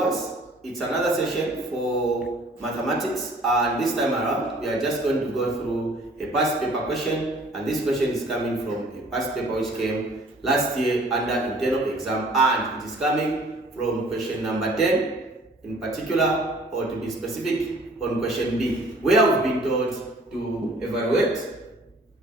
viewers, it's another session for mathematics, and this time around we are just going to go through a past paper question, and this question is coming from a past paper which came last year under internal exam, and it is coming from question number 10 in particular, or to be specific, on question B, where we've been told to evaluate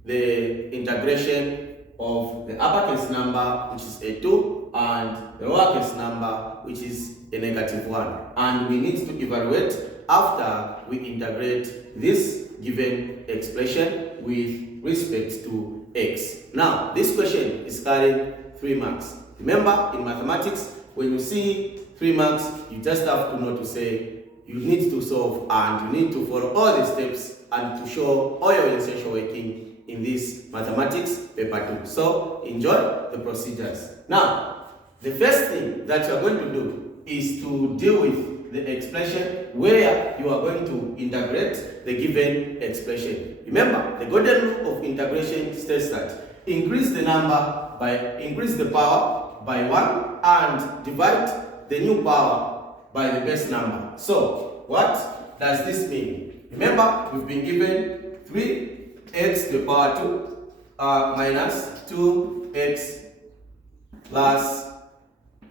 the integration of the uppercase number, which is a 2, and the lowercase number, which is a -1. And we need to evaluate after we integrate this given expression with respect to x. Now, this question is carrying 3 marks. Remember, in mathematics, when you see 3 marks, you just have to know to say you need to solve and you need to follow all the steps and to show all your essential working in this mathematics paper 2. So enjoy the procedures. Now, the first thing that you are going to do is to deal with the expression where you are going to integrate the given expression. Remember, the golden rule of integration states that increase the power by 1 and divide the new power by the base number. So what does this mean? Remember, we've been given 3x to the power 2 minus 2x plus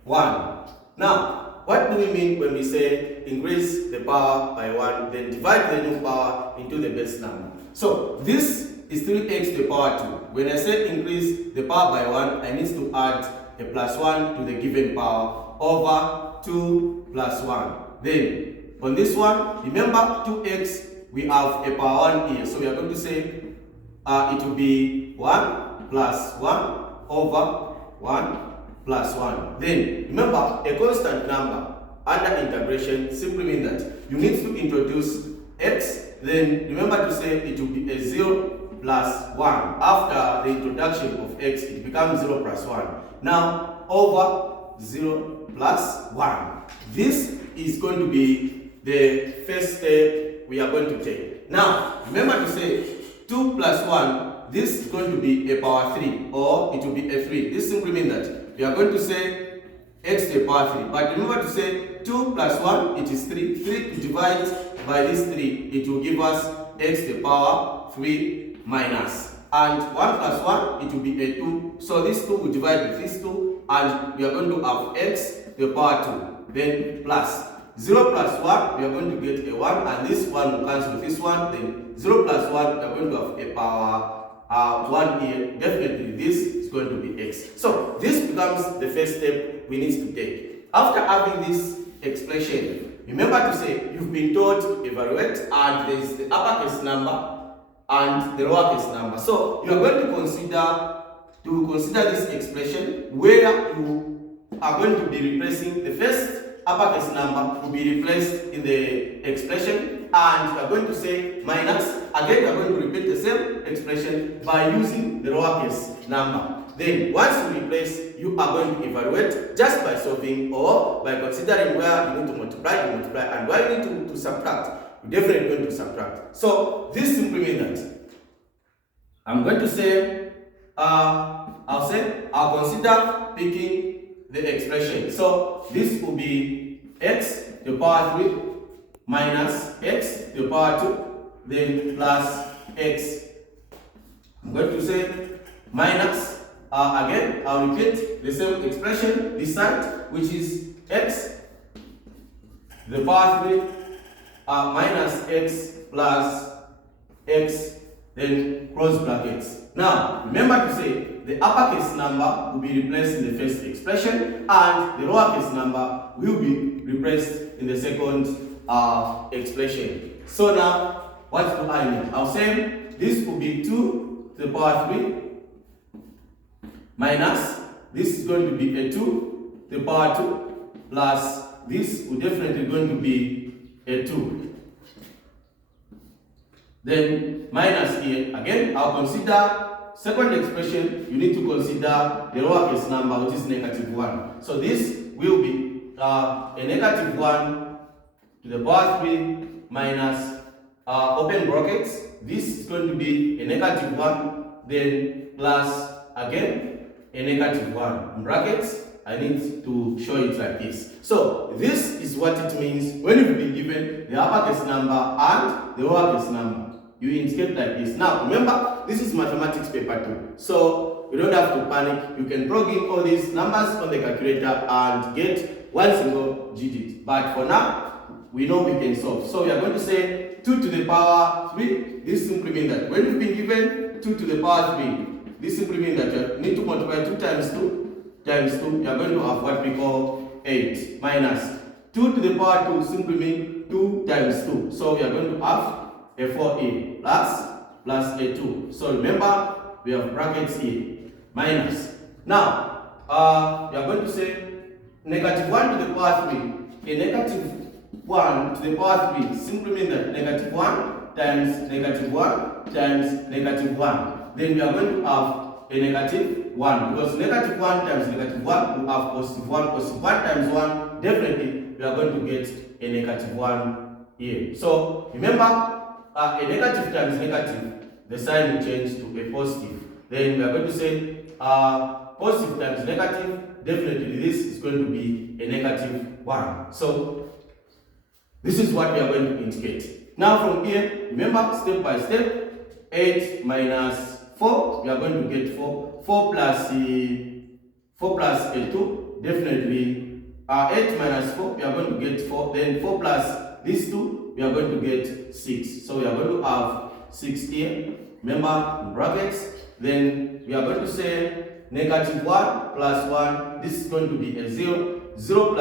1. Now, what do we mean when we say increase the power by 1, then divide the new power into the base number? So this is 3x to the power 2. When I say increase the power by 1, I need to add a plus 1 to the given power over 2 plus 1. Then on this one, remember 2x, we have a power 1 here. So we are going to say it will be 1 plus 1 over 1 plus 1. Then remember, a constant number under integration simply means that you need to introduce x. Then remember to say it will be a 0 plus 1. After the introduction of x, it becomes 0 plus 1. Now over 0 plus 1. This is going to be the first step we are going to take. Now remember to say 2 plus 1, this is going to be a power 3, or it will be a 3. This simply means that we are going to say x to the power 3. But remember to say 2 plus 1, it is 3. 3 to divide by this 3, it will give us x to the power 3 minus. And 1 plus 1, it will be a 2. So this 2 will divide with this 2, and we are going to have x to the power 2. Then plus 0 plus 1, we are going to get a 1, and this 1 will cancel with this 1. Then 0 plus 1, we are going to have a power 1 here. Definitely this is going to be x. So this becomes the first step we need to take. After having this expression, remember to say you've been told to evaluate, and there is the uppercase number and the lowercase number. So you are going to consider this expression where you are going to be replacing the first uppercase number will be replaced in the expression, and you are going to say minus. Again, you are going to repeat the same expression by using the lowercase number. Then once you replace, you are going to evaluate just by solving, or by considering where you need to multiply, and where you need to subtract, you're definitely going to subtract. So this simply means that I'm going to say I'll consider picking the expression. So this will be x to the power 3 minus x to the power 2, then plus x. I'm going to say minus, again I'll repeat the same expression this side, which is x to the power 3 minus x plus x, then close brackets. Now remember to say the uppercase number will be replaced in the first expression, and the lowercase number will be replaced in the second expression. So now what do I mean? I'll say this will be 2 to the power 3 minus, this is going to be a 2 to the power 2 plus, this will definitely going to be a 2. Then minus here. Again, I'll consider second expression. You need to consider the lowercase number, which is -1. So this will be a -1 to the power 3 minus open brackets. This is going to be a -1, then plus again a -1 brackets. I need to show it like this. So this is what it means when you've been given the uppercase number and the lowercase number. You indicate like this. Now remember, this is mathematics paper 2. So you don't have to panic. You can plug in all these numbers on the calculator and get one single digit. But for now, we know we can solve. So we are going to say 2 to the power 3. This simply means that when you've been given 2 to the power 3, this simply means that you need to multiply 2 times 2 times 2. You are going to have what we call 8 minus 2 to the power 2 simply means 2 times 2. So we are going to have a 4a plus a 2. So remember, we have brackets here minus. Now, we are going to say negative 1 to the power 3. A negative 1 to the power 3 simply means that negative 1 times negative 1 times negative 1. Then we are going to have a negative 1, because negative 1 times negative 1 will have positive 1. Positive 1 times 1, definitely we are going to get a negative 1 here. So remember, a negative times negative, the sign will change to a positive. Then we are going to say positive times negative, definitely this is going to be a negative 1. So this is what we are going to indicate. Now from here, remember, step by step, 8 minus 4, we are going to get 4. 4 plus a 2, definitely 8 minus 4, we are going to get 4. Then 4 plus these 2, we are going to get 6. So we are going to have 6 here. Remember, in brackets. Then we are going to say negative 1 plus 1. This is going to be a 0. 0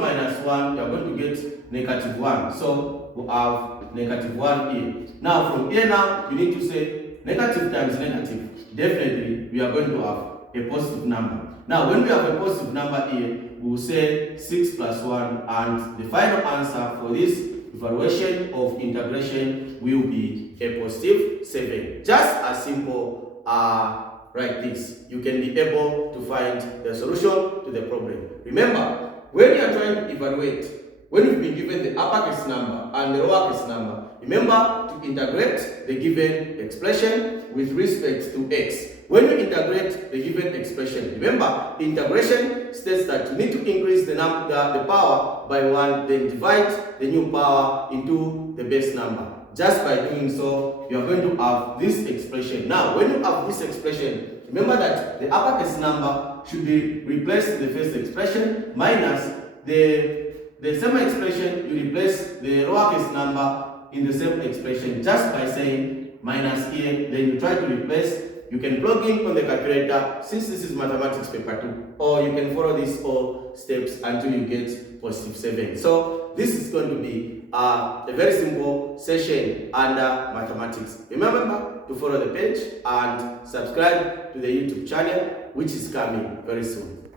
minus 1, we are going to get negative 1. So we have negative 1 here. Now from here now, you need to say negative times negative. Definitely, we are going to have a positive number. Now, when we have a positive number here, we will say 6 plus 1, and the final answer for this evaluation of integration will be a positive 7. Just as simple like this. You can be able to find the solution to the problem. Remember, when you are trying to evaluate, when you've been given the uppercase number and the lowercase number, remember to integrate the given expression with respect to x. When you integrate the given expression, remember, integration states that you need to increase the power by 1, then divide the new power into the base number. Just by doing so, you are going to have this expression. Now, when you have this expression, remember that the uppercase number should be replaced in the first expression minus the same expression. You replace the lowercase number in the same expression just by saying minus here. Then you try to replace. You can plug in on the calculator since this is mathematics paper 2, or you can follow these 4 steps until you get positive 7. So this is going to be a very simple session under mathematics. Remember to follow the page and subscribe to the YouTube channel, which is coming very soon.